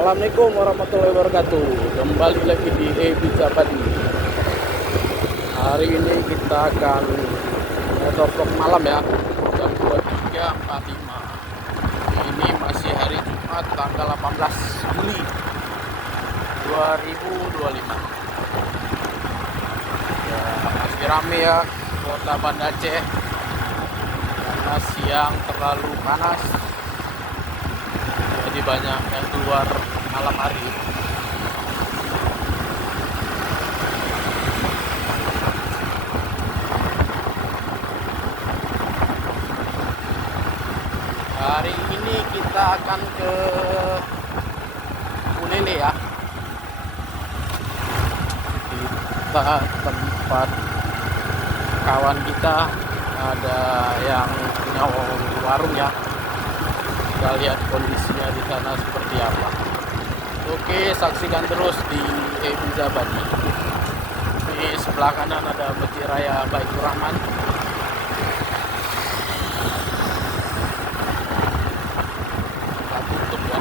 Assalamualaikum warahmatullahi wabarakatuh. Kembali lagi di Ebijabadi. Hari ini kita akan motovlog malam ya, jam 23.45. Ini masih hari Jumat tanggal 18 Juli 2025. Ya, masih rame ya kota Banda Aceh karena siang terlalu panas. Jadi banyak yang keluar malam hari. Hari ini kita akan ke Ulele ya. Kita tempat kawan kita ada yang punya warung ya. Kita lihat kondisinya di sana seperti apa. Oke, saksikan terus di Ebijabadi. Di sebelah kanan ada Masjid Raya Baitur Rahman. Kita tutup ya.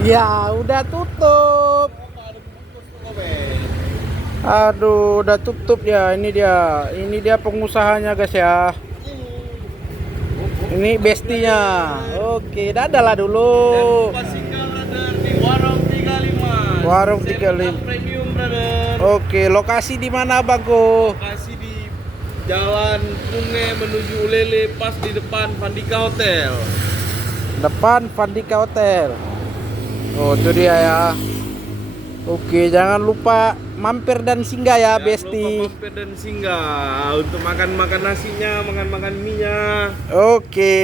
Ya, udah tutup. Aduh, udah tutup ya. Ini dia. Ini dia pengusahanya, guys ya. Ini bestinya. Oke, dadah lah dulu. Di Warung 35. Warung 35. Premium, brother. Oke, lokasi di mana, Bangku? Lokasi di Jalan Punge menuju Ulele, pas di depan Vandika Hotel. Depan Vandika Hotel. Oh, itu dia ya. Oke, jangan lupa mampir dan singgah ya, Jangan Besti. lupa mampir dan singgah untuk makan nasinya, makan mie-nya. Oke.